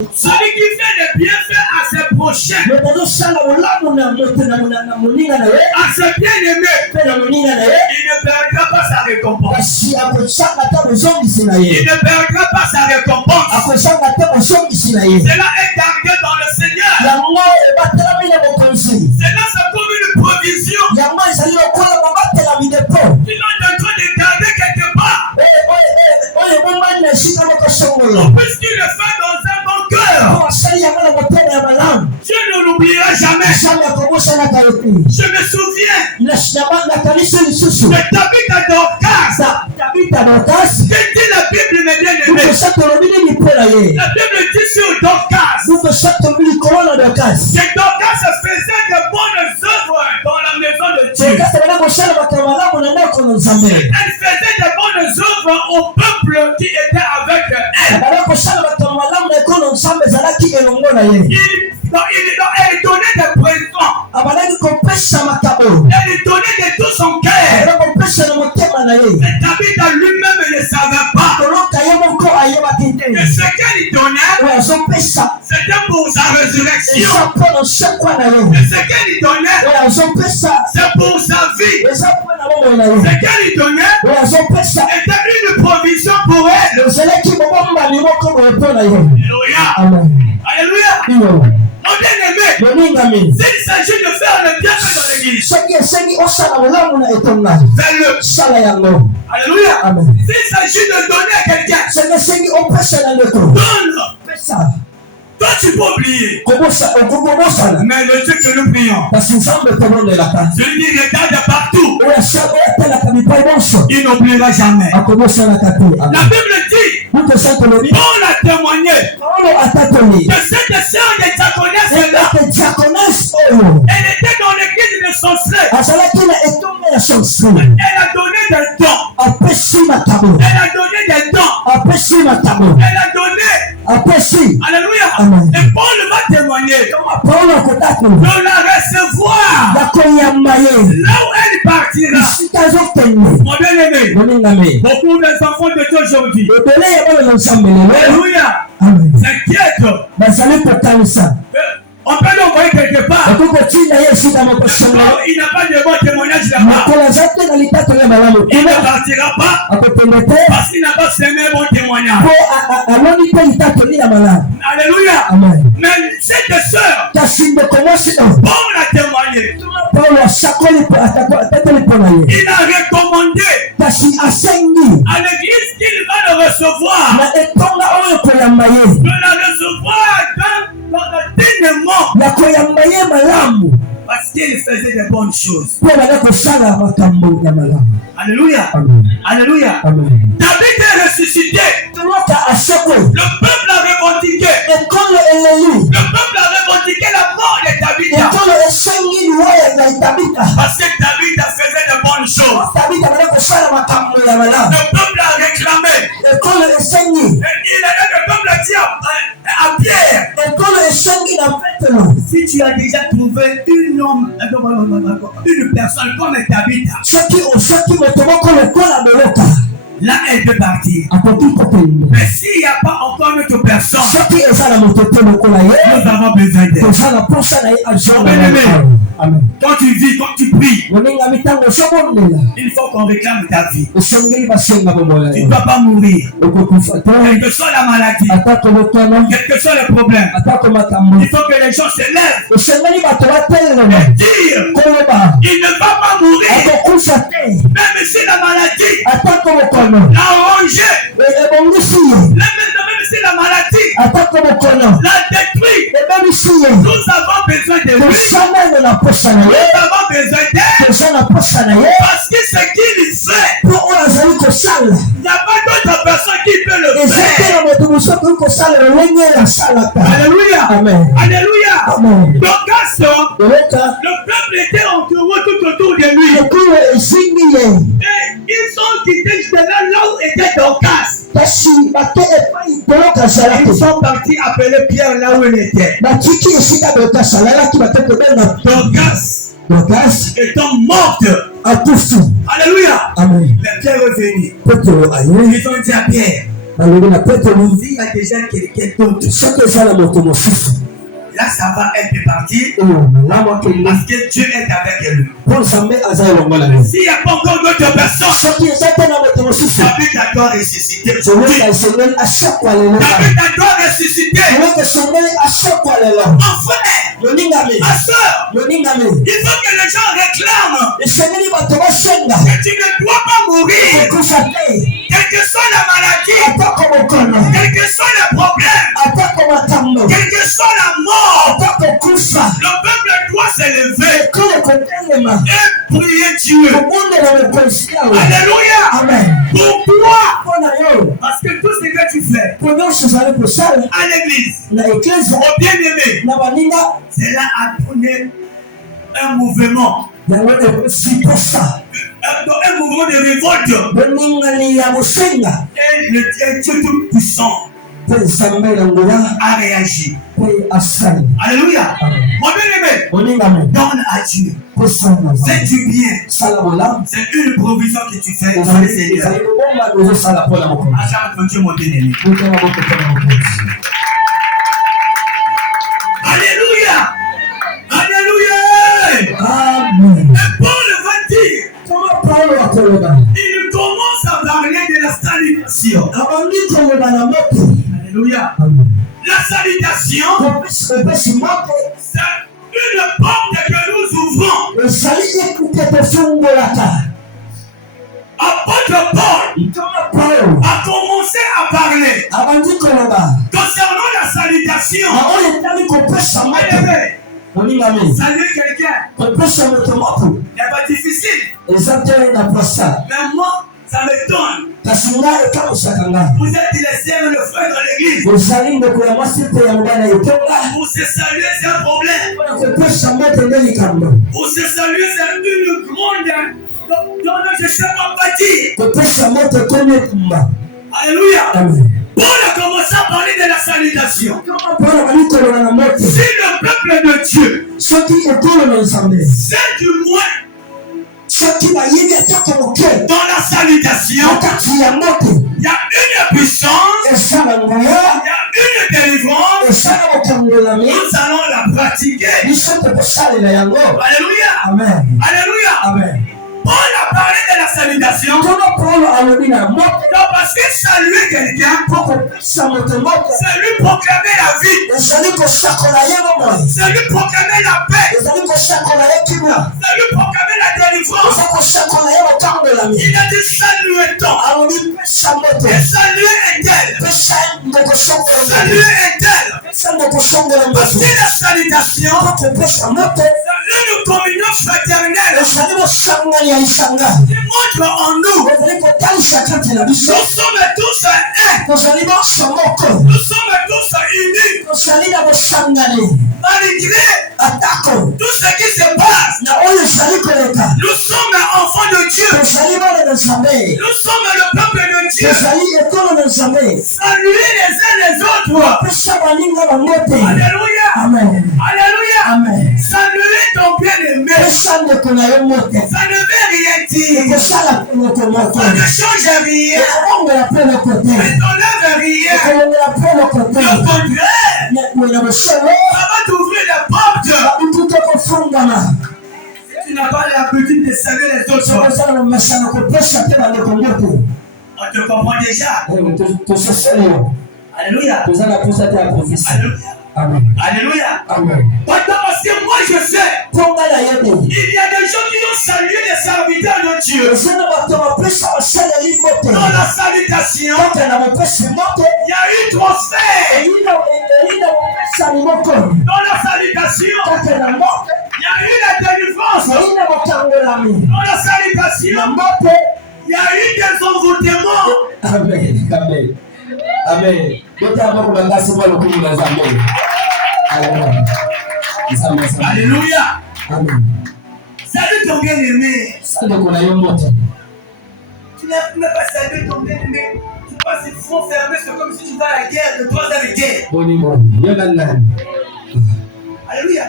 Celui qui fait le bienfait à ses prochains, à ses bien-aimés, il ne perdra pas sa récompense. Il ne perdra pas sa récompense. Cela est gardé dans le Seigneur. Cela c'est comme une provision. Il est en train de garder quelque part. Puisqu'il le fait dans un bon cœur, Dieu ne l'oubliera jamais. Je me souviens de David à Dorcas. Qu'est-ce que la Bible me dit aimé? La Bible dit sur Dorcas que Dorcas faisait de bonnes œuvres dans la maison de Dieu. Elle faisait de bonnes œuvres au peuple qui était avec elle. Elle donnait des présents. Elle donnait de tout son cœur. Mais David lui-même ne savait pas que ce qu'elle donnait, c'était pour sa résurrection. Que ce qu'elle donnait, c'est pour sa vie. Ce qu'elle donnait était une provision pour elle. Alléluia. Alléluia. Mon bien-aimé, s'il s'agit de faire le bienfait dans l'église, fais-le. Alléluia. S'il s'agit de donner à quelqu'un, donne. Toi, tu peux oublier. Mais le Dieu que nous prions, celui qui regarde partout, il n'oubliera jamais. La Bible dit, Paul a témoigné que cette sœur de diaconesse est là. Elle était dans l'église de sorcellerie. Elle a donné des dons. Elle a donné des dons. Elle a donné. Alléluia. Et Paul va témoigner de la recevoir là où elle partira. Mon bien-aimé, beaucoup des enfants de Dieu aujourd'hui, alléluia, s'inquiètent. On peut l'envoyer quelque part. Il n'a pas de bon témoignage là-bas. Il ne partira pas parce qu'il n'a pas semé bon témoignage. Alléluia. Mais cette sœur, Paul a témoigné. Il a recommandé à l'église qu'il va le recevoir. De la recevoir dans le dénouement. Parce qu'il faisait de bonnes choses. Alléluia. Alléluia. David est ressuscité. Le peuple a revendiqué. Le peuple a revendiqué la mort de David. Parce que David a fait de bonnes choses. Le peuple a réclamé. Le peuple a dit à Pierre, si tu as déjà trouvé une personne comme David, là elle peut partir. Mais s'il n'y a pas encore une autre personne, nous avons besoin d'elle. Quand tu vis, quand tu pries, il faut qu'on réclame ta vie. Tu ne dois pas mourir. Quelle que soit la maladie, quel que soit le problème, il faut que les gens se lèvent et dire il ne va pas mourir. Même si la maladie l'a rongé, même si la maladie l'a détruit, nous avons besoin de lui. Nous avons besoin d'elle parce que ce qu'il fait, il n'y a pas d'autre personne qui peut le faire. Alléluia. Alléluia. Donc le peuple était entouré tout autour de lui. Et ils ont quitté justement là où était Dorcas. Ils sont partis appeler Pierre là où il était. Dorcas étant morte. Alléluia. Amen. Les Pierre est venu. Ils ont dit à Pierre, vie a déjà quelqu'un d'autre. Là, ça va être parti parce que Dieu est avec lui. S'il n'y a pas encore d'autres personnes, David doit ressusciter. David doit ressusciter. Enfin, ma soeur, il faut que les gens réclament que tu ne dois pas mourir. Quelle que soit la maladie, quel que soit le problème, quelle que soit la mort, le peuple doit s'élever et prier Dieu. Alléluia. Amen. Pourquoi? Parce que tout ce que tu fais à l'église, au bien-aimé, cela a donné un mouvement. Un mouvement de révolte. Et le Dieu tout-puissant a réagi. Alléluia. Mon bien-aimé, donne à Dieu. C'est du bien. C'est une provision que tu fais pour le Seigneur. Dieu, mon bien-aimé. Alléluia. Alléluia. Amen. Et Paul va dire, il commence à parler de la salutation. Alléluia. La salutation, c'est une porte que nous ouvrons. Apôtre Paul a commencé à parler concernant la salutation. Saluer quelqu'un n'est pas difficile. Mais moi, ça m'étonne. Vous êtes les sœurs et le frère de l'église. Pour se saluer, c'est un problème. Pour se saluer, c'est une grande. Je ne sais pas dire. Alléluia. Paul a commencé à parler de la salutation. Si le peuple de Dieu, c'est du moins dans la salutation, il y a une puissance, il y a une délivrance. Nous allons la pratiquer. Alléluia. Amen. Alléluia. Amen. Paul a parlé de la salutation. Parce que saluer quelqu'un, c'est lui proclamer la vie. C'est lui proclamer la paix. C'est lui proclamer la délivrance. Il a dit saluez-toi. Et saluer est-elle. Saluer est-elle. Parce que la salutation, c'est une communion fraternelle. Il montre en nous. Nous sommes tous un. Nous sommes tous unis. Malgré tout ce qui se passe, nous sommes enfants de Dieu. Nous sommes le peuple de Dieu. Saluer les uns les autres. Alléluia. Amen. Alléluia. Amen. Saluer ton bien-aimé. Ça ne veut rien dire. Ça ne change rien. Ça n'enlève rien. Au contraire, ça va t'ouvrir la porte. Si tu n'as pas l'habitude de saluer les autres, on te comprend déjà. Alléluia. Amen. Alléluia. Amen. Parce que moi je sais, il y a des gens qui ont salué les serviteurs de Dieu. Dans la salutation, il y a eu transfert. Dans la salutation, il y a eu la délivrance. Dans la salutation, il y a eu des envoûtements. Amen. Amen. Amen. Alléluia. Amen. Salut ton bien-aimé. Tu n'as même pas salué ton bien-aimé. Tu passes le front fermé, c'est comme si tu vas à la guerre, de 3 ans de guerre. Alléluia.